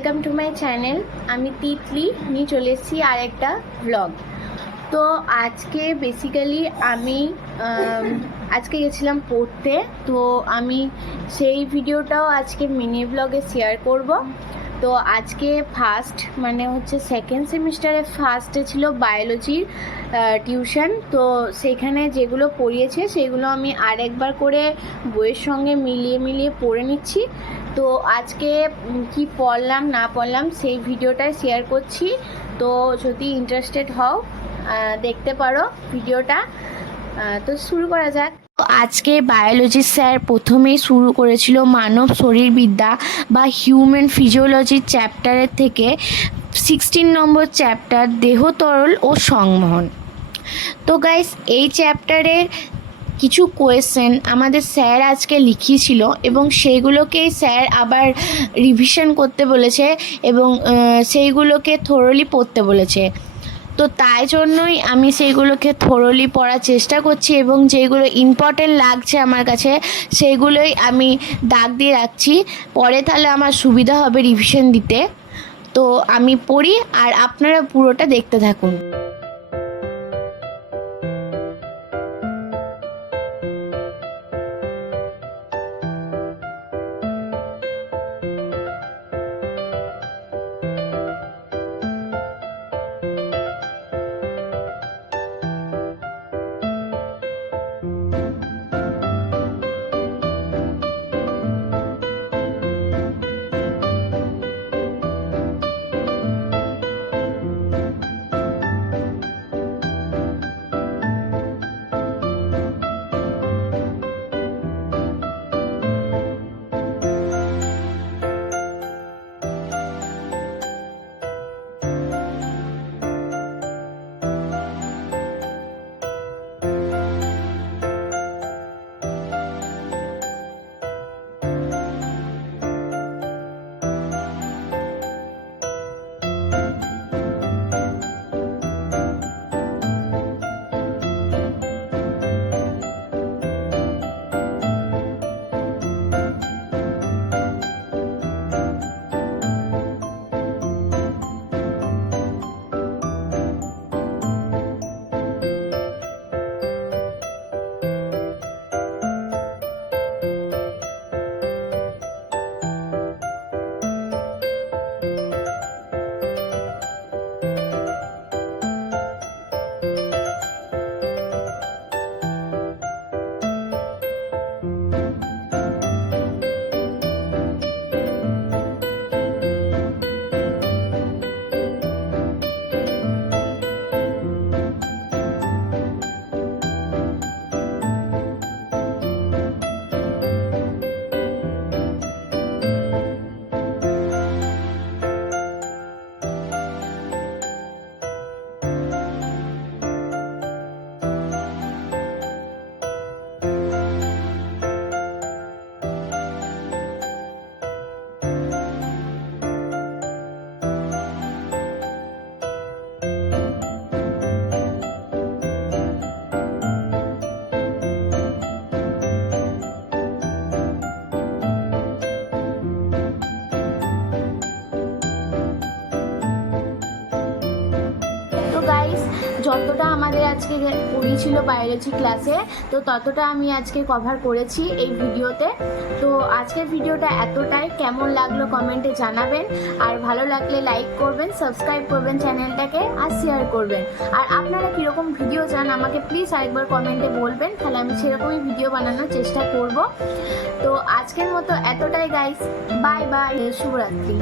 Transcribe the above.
Welcome to my channel. আমি তিতলি নিয়ে চলে এসেছি আর একটা ব্লগ। তো আজকে বেসিক্যালি আমি আজকে গেছিলাম পড়তে, তো আমি সেই ভিডিওটাও আজকে মিনি ব্লগে শেয়ার করব। তো আজকে সেকেন্ড সেমিস্টারে ফার্স্টে ছিল বায়োলজির টিউশন। তো সেখানে যেগুলো পড়িয়েছে সেগুলো আমি আরেকবার করে বইয়ের সঙ্গে মিলিয়ে পড়ে নিচ্ছি। তো আজকে কি পড়লাম না পড়লাম সেই ভিডিওটাই শেয়ার করছি। তো যদি ইন্টারেস্টেড হও দেখতে পারো ভিডিওটা। তো শুরু করা যাক। তো আজকে বায়োলজি স্যার প্রথমেই শুরু করেছিল মানব শরীরবিদ্যা বা হিউম্যান ফিজিওলজির চ্যাপ্টারের থেকে 16 নম্বর চ্যাপ্টার দেহ তরল ও সংবহন। তো গাইস, এই চ্যাপ্টারের কিছু কোয়েশ্চেন আমাদের স্যার আজকে লিখিয়েছিল এবং সেইগুলোকেই স্যার আবার রিভিশন করতে বলেছে এবং সেইগুলোকে থোরলি পড়তে বলেছে। তো তাই জন্যই আমি সেইগুলোকে থোরলি পড়ার চেষ্টা করছি এবং যেগুলো ইম্পর্টেন্ট লাগছে আমার কাছে সেইগুলোই আমি দাগ দিয়ে রাখছি। পরে তাহলে আমার সুবিধা হবে রিভিশন দিতে। তো আমি পড়ি আর আপনারা পুরোটা দেখতে থাকুন। গাইস, যতটা আমাদের আজকে পড়িয়েছিল বায়োলজি ক্লাসে, তো ততটা আমি আজকে কভার করেছি এই ভিডিওতে। তো আজকের ভিডিওটা এতটাই। কেমন লাগলো কমেন্টে জানাবেন, আর ভালো লাগলে লাইক করবেন, সাবস্ক্রাইব করবেন চ্যানেলটাকে, আর শেয়ার করবেন। আর আপনারা কীরকম ভিডিও চান আমাকে প্লিজ আরেকবার কমেন্টে বলবেন, তাহলে আমি সেরকমই ভিডিও বানানোর চেষ্টা করব। তো আজকের মতো এতটাই গাইস, বাই বাই, শুভরাত্রি।